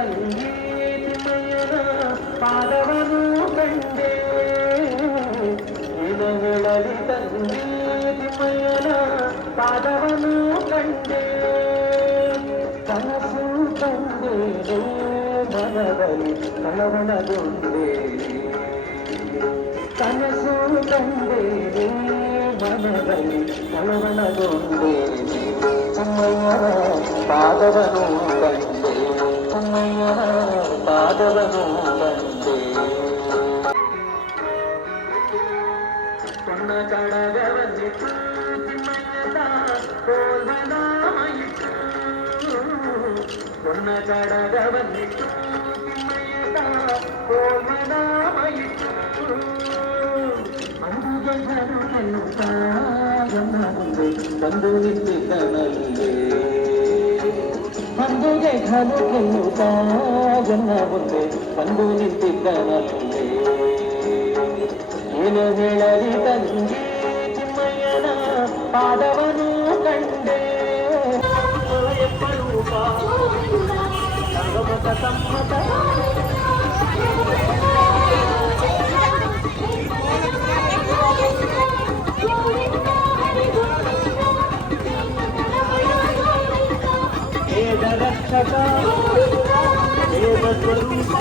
ತಂಗಿ ತಿಮ್ಮಯ್ಯನ ಪಾದವನು ಕಂಡೆ ಏನು ಹೇಳಲಿ ತಂಗಿ ತಿಮ್ಮಯ್ಯನ ಪಾದವನು ಕಂಡೆ ಕನಸು ಕಂಡೇನೆ ಮನದಲ್ಲಿ ಕಳವಳಗೊಂಡೆ ಕನಸು ಕಂಡೇನೆ ಮನದಲ್ಲಿ ಕಳವಳಗೊಂಡೆ ತಿಮ್ಮಯ್ಯನ ಪಾದವನು ಕಂಡೆ ತಿಮ್ಮಯ್ಯನ ಪಾದವನು ಕಂಡೆ பொன்ன கடகவன்னிட்டு திம்மய்யதா கோல்வனாயிட்டு பொன்ன கடகவன்னிட்டு திம்மய்யதா கோல்வனாயிட்டு ಅಂಬುಜರು ಎನ್ನುತ್ತಾಯನ್ನ ಮುಂದೆ ಬಂದು ನಿಂತಿದ್ದನಲ್ಲೇ ಅಂಬುಜೆ ಘನು ಎನ್ನುತ್ತಾಯನ್ನ ಮುಂದೆ ಬಂದು ನಿಂತಿದ್ದನಲ್ಲೇ ಏನು ಹೇಳಲಿ ತಂಗಿ ತಿಮ್ಮಯ್ಯನ ಪಾದವನು ಕಂಡೆ ಸರ್ವಮತ ಸಮ್ಮತ ವೇದ ರಕ್ಷಕ ವೇದ ಸ್ವರೂಪ